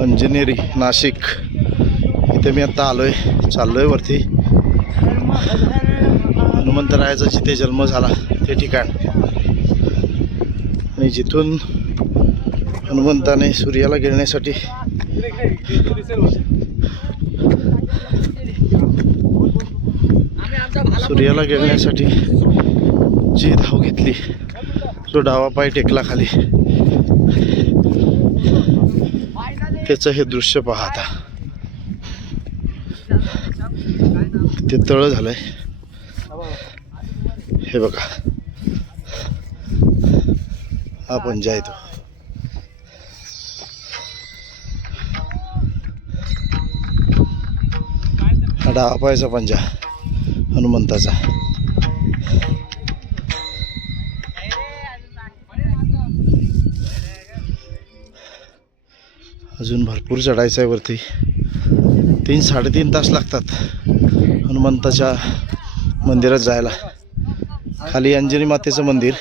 अंजनेरी नाशिक. इथे मी आत्ता आलो आहे चाललो आहे वरती हनुमंतरायाचा जिथे जन्म झाला ते ठिकाण. आणि जिथून हनुमंताने सूर्याला गिरण्यासाठी सूर्याला गिरण्यासाठी जी धाव घेतली तो डावा पाय टेकला खाली. त्याचं हे दृश्य पाहता. ते तळ झालंय. हे बघा. हा पंजा आहे तो हा डावा पंजा हनुमंताचा. अजून भरपूर चढायचं आहे वरती तीन साडेतीन तास लागतात हनुमंताच्या मंदिरात जायला. खाली अंजनी मातेचं मंदिर.